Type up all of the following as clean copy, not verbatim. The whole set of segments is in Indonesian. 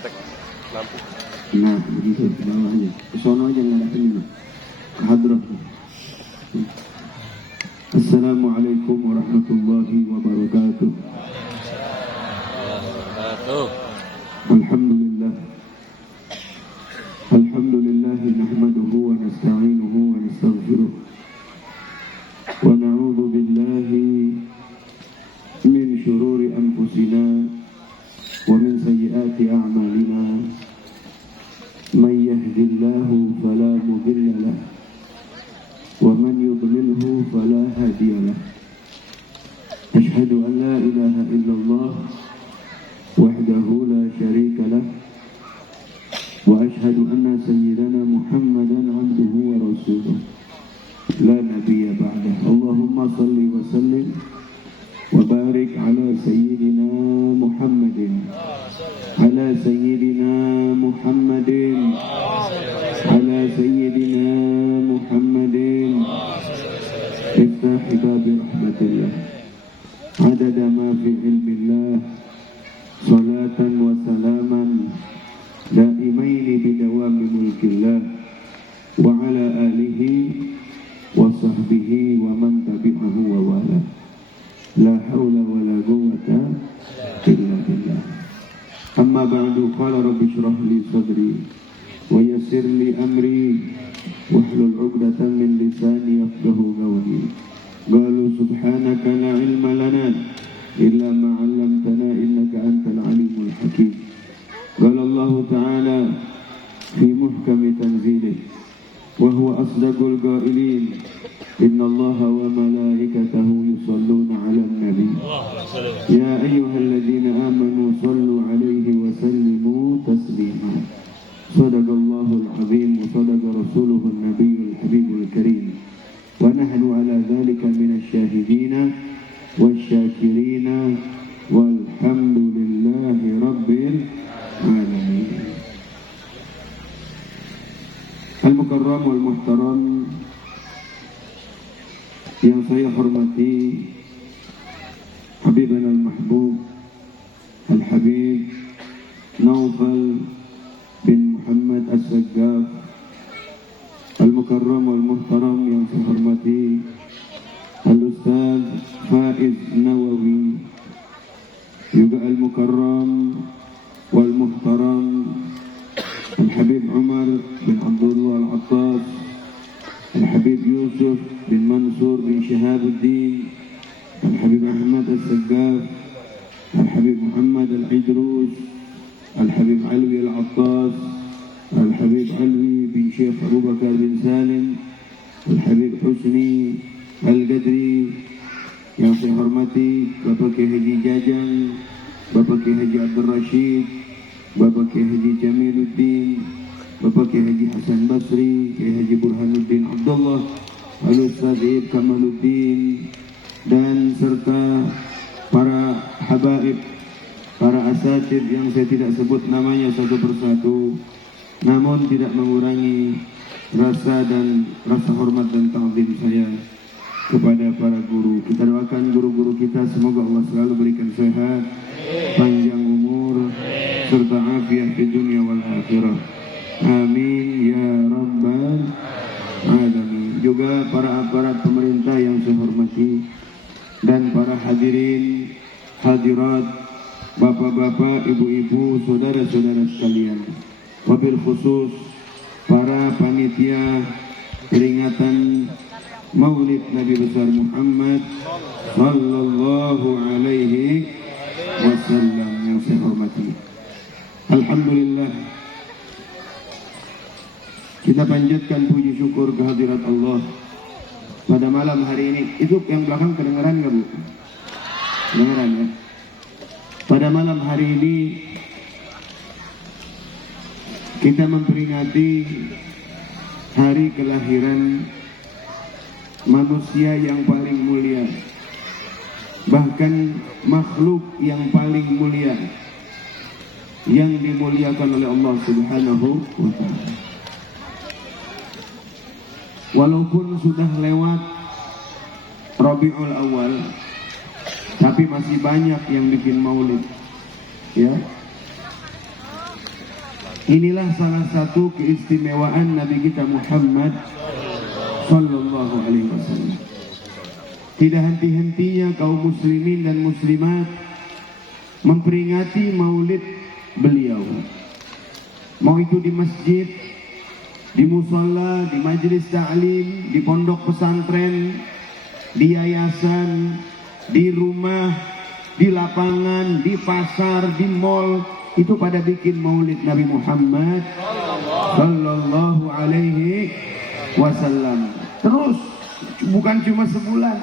kontak lampu. Nah, begitu ke bawah aja. Ke sono aja ngadapin dulu. Ke hadrah. Assalamualaikum warahmatullahi wabarakatuh. Alhamdulillah. Alhamdulillah nahmaduhu wa nasta'inuhu wa nastaghfiruh. Wa na'udzu billahi min syururi anfusina wa min sayyiati a'malina. Man yahdihillahu fala mudilla lahu wa man yudlilhu fala hadiya lahu. Asyhadu an la ilaha illallah wahdahu la syarika lahu wa asyhadu anna sayyidana Muhammadan abduhu wa rasuluh la nabiyya ba'dah. Allahumma salli wa sallim wa barik ala sayyidina Muhammadin ala sayyidina Muhammadin ala sayyidina Muhammadin iftah babi rahmatillah adada ma fi ilmillah salatan wa salaman daimaini bidawami mulkillah wa ala alihi wa sahbihi wa man tabi'ahu wa wala la hawla wa la quwwata illa billah. Amma ba'du, qala rabbi shrah li sadri wa yassir li amri wahlul 'uqdatam min lisani yafqahu qawli. Qalu subhanaka la ilma lana illa ma 'allamtana innaka antal alimul hakim. Qala Allah ta'ala fi muhkami tanzilih wa huwa asdaqul qailin inna Allaha wa malaikatahu yusalluna 'alan nabi ya ayyuhalladzina amanu sallu 'alaihi wa sallimu taslima. Shadaqallahul 'azim wa shadaqa rasuluhun nabiyyul habibul karim wa nahnu 'ala dzalika minasy syahidina wasyakirina walhamdulillahi rabbil alamin. Al-Mukarram wal Muhtaram yang saya hormati, Habibana al-Mahbub Al-Habib Naufal bin Muhammad As-Saggaf. Al-Mukarram wal Muhtaram yang saya hormati, Al-Ustaz Faiz Nawawi. Juga Al-Mukarram wal Muhtaram Al-Habib Umar bin Abdullah Al-Attas, Al-Habib Yusuf bin Mansur bin Shihabuddin, Al-Habib Ahmad Al-Saggaf, Al-Habib Muhammad Al-Idrus, Al-Habib Alwi Al-Attas, Al-Habib Alwi bin Syekh Abu Bakar bin Salim, Al-Habib Husni Al-Gadri. Yang saya hormati Bapak Kiai Haji Jajang, Bapak Kiai Haji Abdul Rashid, Bapak Kiai Haji Jamiluddin, Bapak Kiai Haji Hasan Basri, Kiai Haji Burhanuddin Abdullah, Al-Ustaz Ib Kamaluddin, dan serta para habaib, para asatid yang saya tidak sebut namanya satu persatu, namun tidak mengurangi rasa hormat dan ta'zim saya kepada para guru. Kita doakan guru-guru kita semoga Allah selalu berikan sehat, panjang umur, serta afiat di dunia wal akhirah. Amin ya rabbal alamin. Juga para aparat pemerintah yang saya hormati dan para hadirin hadirat, bapak-bapak, ibu-ibu, saudara-saudara sekalian. Wabil khusus para panitia peringatan Maulid Nabi besar Muhammad sallallahu alaihi wasallam yang saya hormati. Alhamdulillah, kita panjatkan puji syukur kehadirat Allah pada malam hari ini. Itu yang belakang kedengaran nggak Bu? Kedengaran ya? Pada malam hari ini kita memperingati hari kelahiran manusia yang paling mulia, bahkan makhluk yang paling mulia, yang dimuliakan oleh Allah Subhanahu wa ta'ala. Walaupun sudah lewat Rabiul Awal, tapi masih banyak yang bikin maulid, ya. Inilah salah satu keistimewaan Nabi kita Muhammad sallallahu alaihi wasallam. Tidak henti-hentinya kaum muslimin dan muslimat memperingati maulid beliau. Mau itu di masjid, di musalla, di majelis ta'lim, di pondok pesantren, di yayasan, di rumah, di lapangan, di pasar, di mall, itu pada bikin maulid Nabi Muhammad sallallahu alaihi wasallam. Terus bukan cuma sebulan,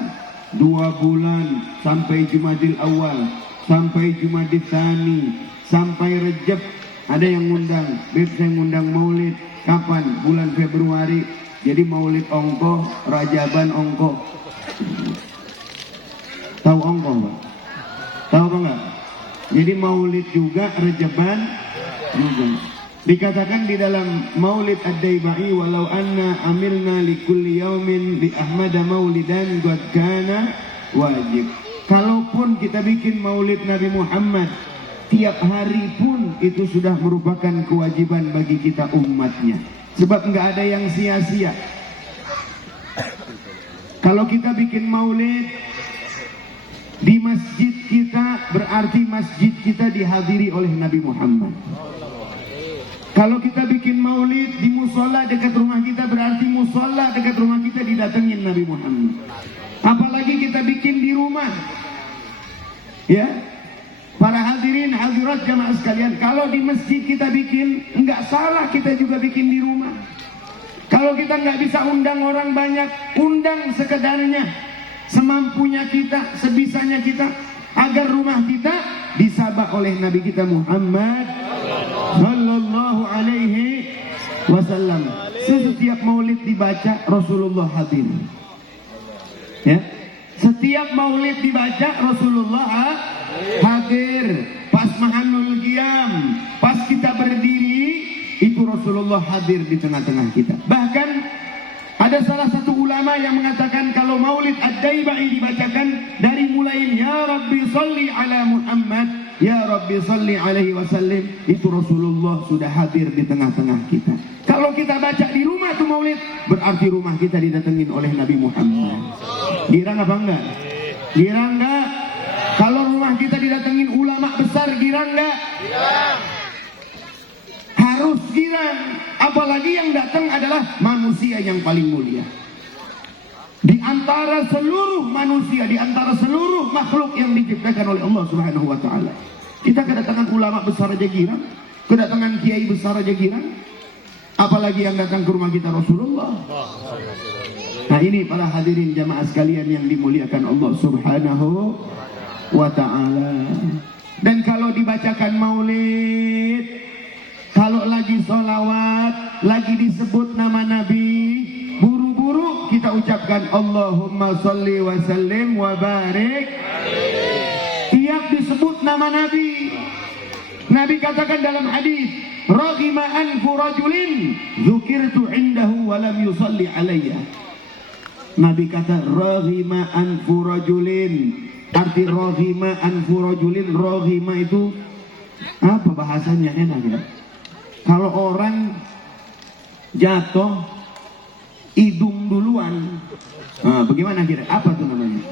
2 bulan, sampai Jumadil Awal, sampai Jumadil Tsani, sampai Rejab. Ada yang ngundang, Beb saya ngundang maulid. Kapan? Bulan Februari. Jadi maulid ongkoh, Rajaban ongkoh. Tahu ongkoh, Pak? Tahu apa enggak? Jadi maulid juga, Rajaban juga. Dikatakan di dalam Maulid Ad-Daibai, walau anna amilna likulli yaumin bi Ahmada maulidan qad kana wajib. Kalaupun kita bikin maulid Nabi Muhammad tiap hari pun itu sudah merupakan kewajiban bagi kita umatnya. Sebab enggak ada yang sia-sia. Kalau kita bikin maulid di masjid kita, berarti masjid kita dihadiri oleh Nabi Muhammad. Kalau kita bikin maulid di musola dekat rumah kita, berarti musola dekat rumah kita didatengin Nabi Muhammad. Apalagi kita bikin di rumah. Ya, para hadirin hadirat jamaah sekalian, kalau di masjid kita bikin, enggak salah kita juga bikin di rumah. Kalau kita enggak bisa undang orang banyak, undang sekedarnya, semampunya kita, sebisanya kita, agar rumah kita disabak oleh Nabi kita Muhammad sallallahu alaihi wasallam. Setiap maulid dibaca, Rasulullah hadir. Ya, setiap maulid dibaca, Rasulullah hadir. Pas mahanul qiyam, pas kita berdiri, itu Rasulullah hadir di tengah-tengah kita. Bahkan ada salah satu ulama yang mengatakan kalau maulid Ad-Daibai dibacakan dari mulai ya Rabbi salli ala Muhammad, ya Rabbi salli alaihi wasallam, itu Rasulullah sudah hadir di tengah-tengah kita. Kalau kita baca di rumah tuh maulid, berarti rumah kita didatengin oleh Nabi Muhammad. Girang apa enggak? Girang enggak? Kalau rumah kita didatengin ulama besar, girang enggak? Girang. Harus girang. Apalagi yang datang adalah manusia yang paling mulia di antara seluruh manusia, di antara seluruh makhluk yang diciptakan oleh Allah Subhanahu wa taala. Kita kedatangan ulama besar aja girang, kedatangan kiai besar aja girang, apalagi yang datang ke rumah kita Rasulullah. Nah, ini para hadirin jamaah sekalian yang dimuliakan Allah Subhanahu wa taala. Dan kalau dibacakan maulid, kalau lagi sholawat, lagi disebut nama Nabi, buru-buru kita ucapkan Allahumma sholli wa sallim wa barik. Tiap disebut nama Nabi, Nabi katakan dalam hadis, raghima anfu rajulin dzukirtu indahu wa lam yusalli alayya. Nabi kata raghima anfu rajulin. Arti raghima anfu rajulin, raghima itu apa bahasanya, enak ya? Kalau orang jatuh hidung duluan, nah, bagaimana kira? Apa tuh namanya?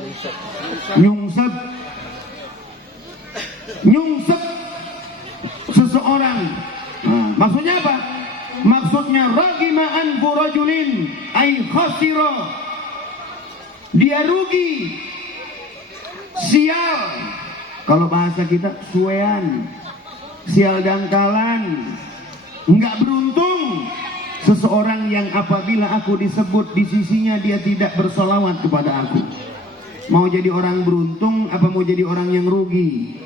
Nyungsep. Nyungsep seseorang. Nah, maksudnya apa? Maksudnya raghima anfu rajulin ay khasira. Dia rugi. Sial. Kalau bahasa kita suean. Sial dangkalan. Enggak beruntung seseorang yang apabila aku disebut di sisinya dia tidak bersolawat kepada aku. Mau jadi orang beruntung apa mau jadi orang yang rugi?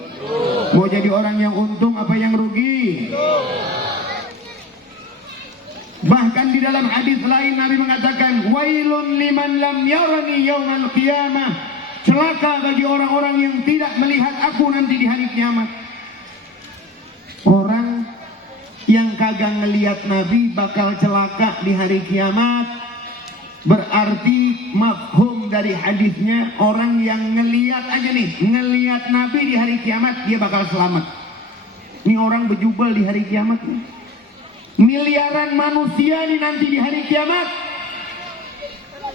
Mau jadi orang yang untung apa yang rugi? Bahkan di dalam hadis lain Nabi mengatakan wailun liman lam yarani yaumal qiyamah. Celaka bagi orang-orang yang tidak melihat aku nanti di hari kiamat. Orang yang kagak ngelihat Nabi bakal celaka di hari kiamat. Berarti mafhum dari hadisnya, orang yang ngelihat aja nih, ngelihat Nabi di hari kiamat dia bakal selamat. Ini orang berjubel di hari kiamat nih. miliaran manusia ini nanti di hari kiamat.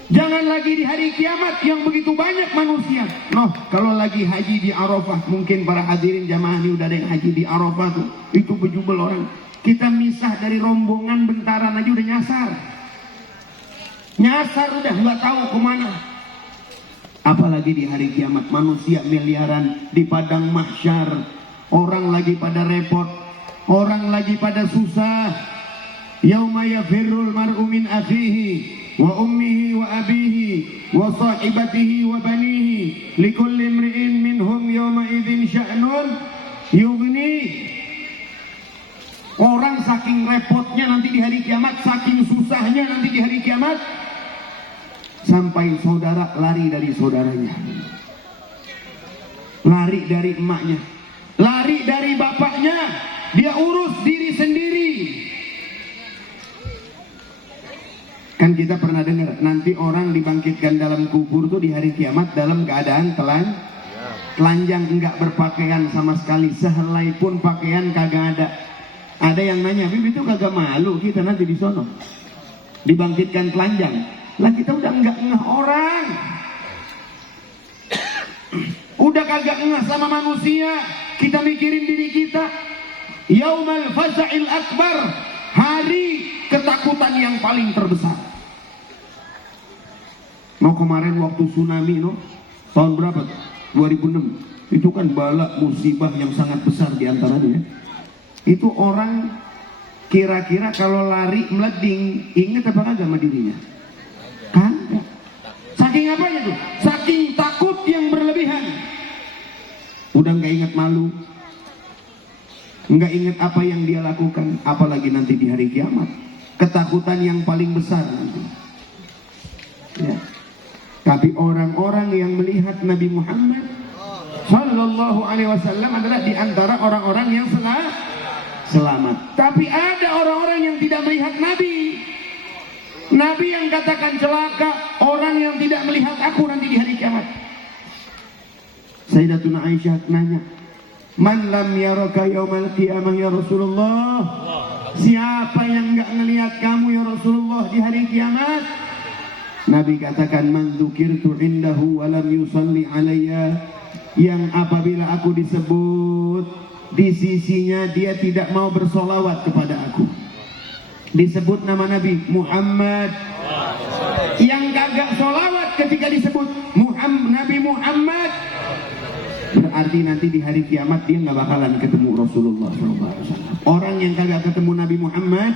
Jangan lagi di hari kiamat yang begitu banyak manusia. Noh, kalau lagi haji di Arafah, mungkin para hadirin jamaah ini udah ada yang haji di Arafah tuh. Itu berjubel orang. Kita misah dari rombongan bentaran aja udah nyasar. Nyasar udah nggak tahu kemana. Apalagi di hari kiamat, manusia miliaran di padang mahsyar. Orang lagi pada repot, orang lagi pada susah. Yauma yafirrul mar'u min akhihi wa ummihi wa abihi wa sahibatihi wa banihi likulli imri'in minhum yawma idzin sya'nun yughni. Orang saking repotnya nanti di hari kiamat, saking susahnya nanti di hari kiamat, sampai saudara lari dari saudaranya, lari dari emaknya, lari dari bapaknya, dia urus diri sendiri. Kan kita pernah dengar nanti orang dibangkitkan dalam kubur tuh di hari kiamat dalam keadaan telanjang, enggak berpakaian sama sekali, sehelai pun pakaian kagak ada. Ada yang nanya, Bibi itu kagak malu kita nanti di sono dibangkitkan telanjang? Lah kita udah enggak ngeh orang, udah kagak ngeh sama manusia, kita mikirin diri kita. Yaumal faza'il akbar, hari ketakutan yang paling terbesar. No, kemarin waktu tsunami tahun berapa? 2006. Itu kan bala musibah yang sangat besar diantaranya. Itu orang kira-kira kalau lari meleding, ingat apa kagak sama dirinya? Kagak. Saking apanya tuh? Saking takut yang berlebihan. Udah nggak ingat malu, nggak ingat apa yang dia lakukan, apalagi nanti di hari kiamat. Ketakutan yang paling besar nanti. Ya. Tapi orang-orang yang melihat Nabi Muhammad Sallallahu Alaihi Wasallam adalah di antara orang-orang yang selamat. Tapi ada orang-orang yang tidak melihat Nabi. Nabi yang katakan celaka orang yang tidak melihat aku nanti di hari kiamat. Sayyidatuna Aisyah nanya, Man lam yaraka yaumal qiyamah ya Rasulullah? Siapa yang enggak ngelihat kamu ya Rasulullah di hari kiamat? Nabi katakan, Man dzukirtu indahu wa lam yusalli alayya. Yang apabila aku disebut di sisinya dia tidak mau bersolawat kepada aku. Disebut nama Nabi Muhammad, yang kagak solawat ketika disebut Nabi Muhammad, berarti nanti di hari kiamat dia nggak bakalan ketemu Rasulullah SAW. Orang yang kagak ketemu Nabi Muhammad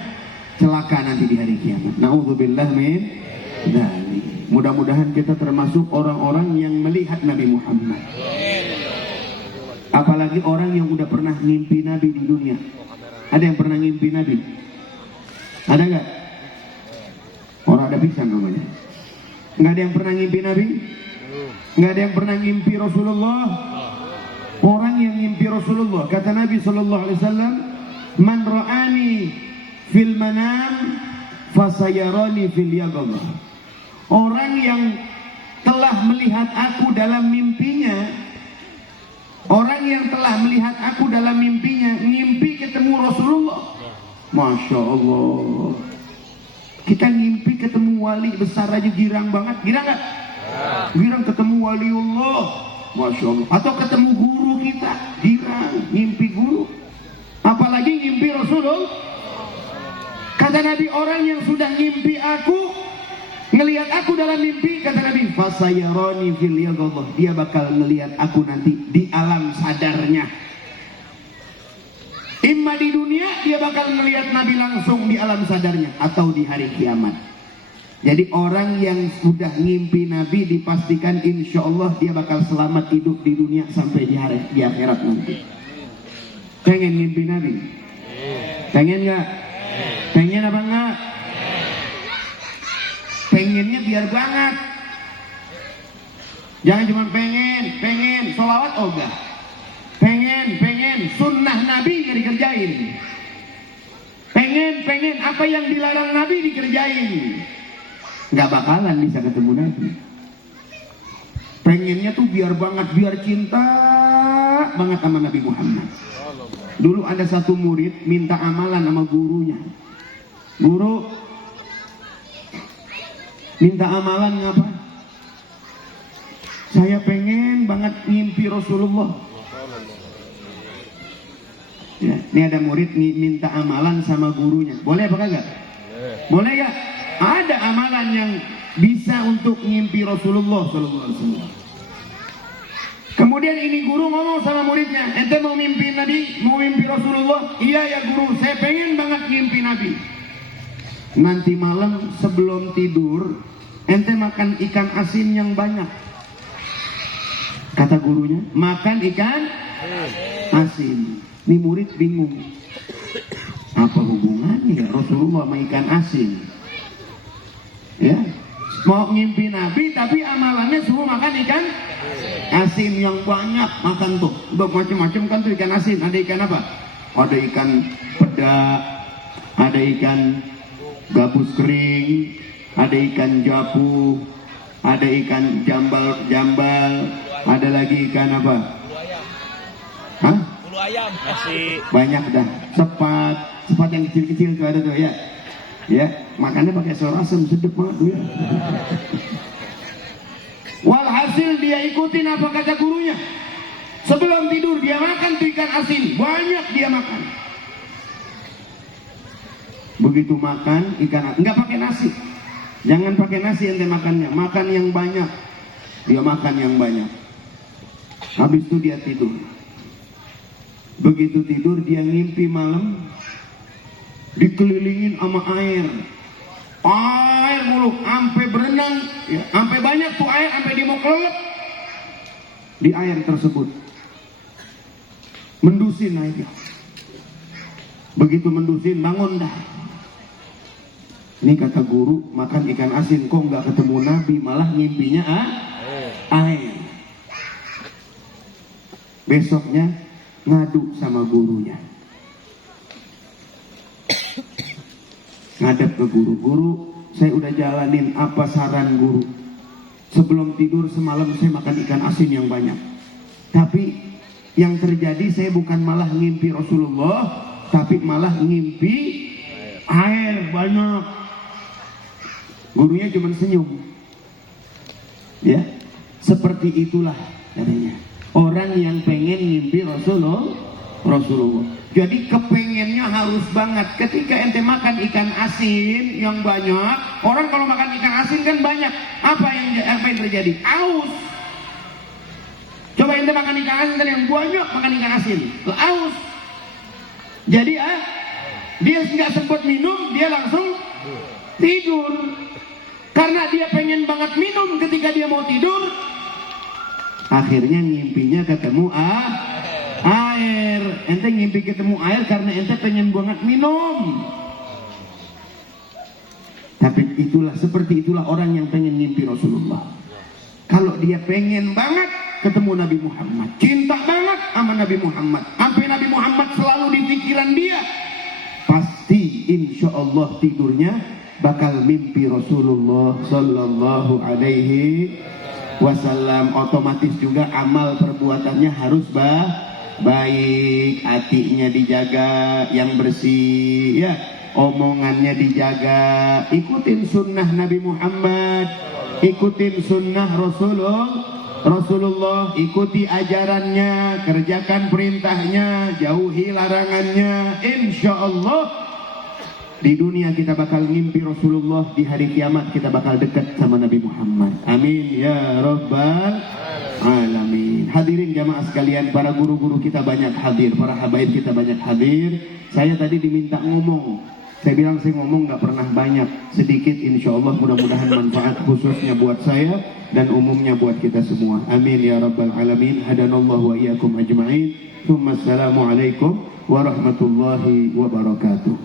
celaka nanti di hari kiamat. Na'udzubillah min dzalik. Mudah-mudahan kita termasuk orang-orang yang melihat Nabi Muhammad. Apalagi orang yang udah pernah ngimpi Nabi di dunia. Ada yang pernah ngimpi Nabi? Ada nggak? Orang ada pisang namanya. Nggak ada yang pernah ngimpi Nabi? Nggak ada yang pernah ngimpi Rasulullah? Orang yang ngimpi Rasulullah, kata Nabi Sallallahu Alaihi Wasallam, Man ra'ani fil manam fasayarani fil yaqظah. Orang yang telah melihat aku dalam mimpinya, orang yang telah melihat aku dalam mimpinya, ngimpi ketemu Rasulullah. Masya Allah. Kita ngimpi ketemu wali besar aja girang banget. Girang gak? Girang ketemu waliullah. Masya Allah. Atau ketemu guru kita, girang, ngimpi guru. Apalagi ngimpi Rasulullah. Kata Nabi, orang yang sudah ngimpi aku, ngelihat aku dalam mimpi, kata Nabi, fasayarani fil yaqظah. Dia bakal ngelihat aku nanti di alam sadarnya. Imma di dunia dia bakal ngelihat Nabi langsung di alam sadarnya, atau di hari kiamat. Jadi orang yang sudah ngimpi Nabi dipastikan insya Allah dia bakal selamat hidup di dunia sampai di akhirat nanti. Pengen ngimpi Nabi? Pengen nggak? Pengen apa enggak? Pengennya biar banget. Jangan cuma pengen sholawat enggak. Pengen sunnah Nabi nggak dikerjain. Pengen apa yang dilarang Nabi dikerjain. Nggak bakalan bisa ketemu Nabi. Pengennya tuh biar banget, biar cinta banget sama Nabi Muhammad. Dulu ada satu murid minta amalan sama gurunya. Guru minta amalan ngapa? Saya pengen banget ngimpi Rasulullah. Ya, ini ada murid minta amalan sama gurunya. Boleh apa kagak? Boleh ya? Ada amalan yang bisa untuk ngimpi Rasulullah sallallahu alaihi wasallam. Kemudian ini guru ngomong sama muridnya, ente mau mimpi Nabi, mau mimpi Rasulullah? Iya ya guru, saya pengen banget ngimpi Nabi. Nanti malam sebelum tidur, ente makan ikan asin yang banyak. Kata gurunya, makan ikan asin. Ini murid bingung. Apa hubungannya Rasulullah sama ikan asin? Ya, mau ngimpi Nabi tapi amalannya suruh makan ikan asin yang banyak. Makan tuh, udah macam-macam kan tuh ikan asin. Ada ikan apa? Ada ikan peda, ada ikan gabus kering, ada ikan japu, ada ikan jambal, ada lagi ikan apa? Hah? Bulu ayam, nasi. Banyak dah. Sepat yang kecil-kecil tuh ada tuh ya. Ya, makannya pakai sayur asam, sedap banget tuh ya. Walhasil dia ikutin apa kata gurunya. Sebelum tidur dia makan tuh ikan asin, banyak dia makan. Begitu makan ikan, nggak pakai nasi. Jangan pakai nasi ente makannya, makan yang banyak. Dia makan yang banyak. Habis itu dia tidur. Begitu tidur dia ngimpi malam dikelilingin sama air mulu, sampai berenang, ya, sampai banyak tuh air, sampai dia mau kelelep di air tersebut. Mendusin airnya. Begitu mendusin bangun dah. Ini kata guru, makan ikan asin kok nggak ketemu Nabi, malah ngimpinya air. Besoknya ngadu sama gurunya. Ngadep ke guru, saya udah jalanin, apa saran guru? Sebelum tidur semalam saya makan ikan asin yang banyak. Tapi yang terjadi saya bukan malah ngimpi Rasulullah, tapi malah ngimpi air banyak. Gurunya cuma senyum. Ya, seperti itulah katanya. Orang yang pengen ngimpi Rasulullah. Jadi kepengennya harus banget. Ketika ente makan ikan asin yang banyak, orang kalau makan ikan asin kan banyak. Apa yang terjadi? Aus. Coba ente makan ikan asin kan yang banyak, makan ikan asin, aus. Jadi dia nggak sempat minum, dia langsung tidur. Karena dia pengen banget minum ketika dia mau tidur. Akhirnya ngimpinya ketemu air. Ente ngimpi ketemu air karena ente pengen banget minum. Tapi seperti itulah orang yang pengen ngimpi Rasulullah. Kalau dia pengen banget ketemu Nabi Muhammad, cinta banget sama Nabi Muhammad, sampai Nabi Muhammad selalu di pikiran dia, pasti insya Allah tidurnya bakal mimpi Rasulullah sallallahu alaihi wasallam. Otomatis juga amal perbuatannya harus baik, hatinya dijaga yang bersih, ya, omongannya dijaga, ikutin sunnah Nabi Muhammad, ikutin sunnah Rasulullah, ikuti ajarannya, kerjakan perintahnya, jauhi larangannya. Insya Allah di dunia kita bakal ngimpi Rasulullah, di hari kiamat kita bakal dekat sama Nabi Muhammad. Amin ya rabbal alamin. Hadirin jamaah sekalian, para guru-guru kita banyak hadir, para habaib kita banyak hadir. Saya tadi diminta ngomong, saya bilang saya ngomong nggak pernah banyak, sedikit. Insya Allah mudah-mudahan manfaat khususnya buat saya dan umumnya buat kita semua. Amin ya rabbal alamin. Hadanallahu wa iyyakum ajma'in. Assalamualaikum warahmatullahi wabarakatuh.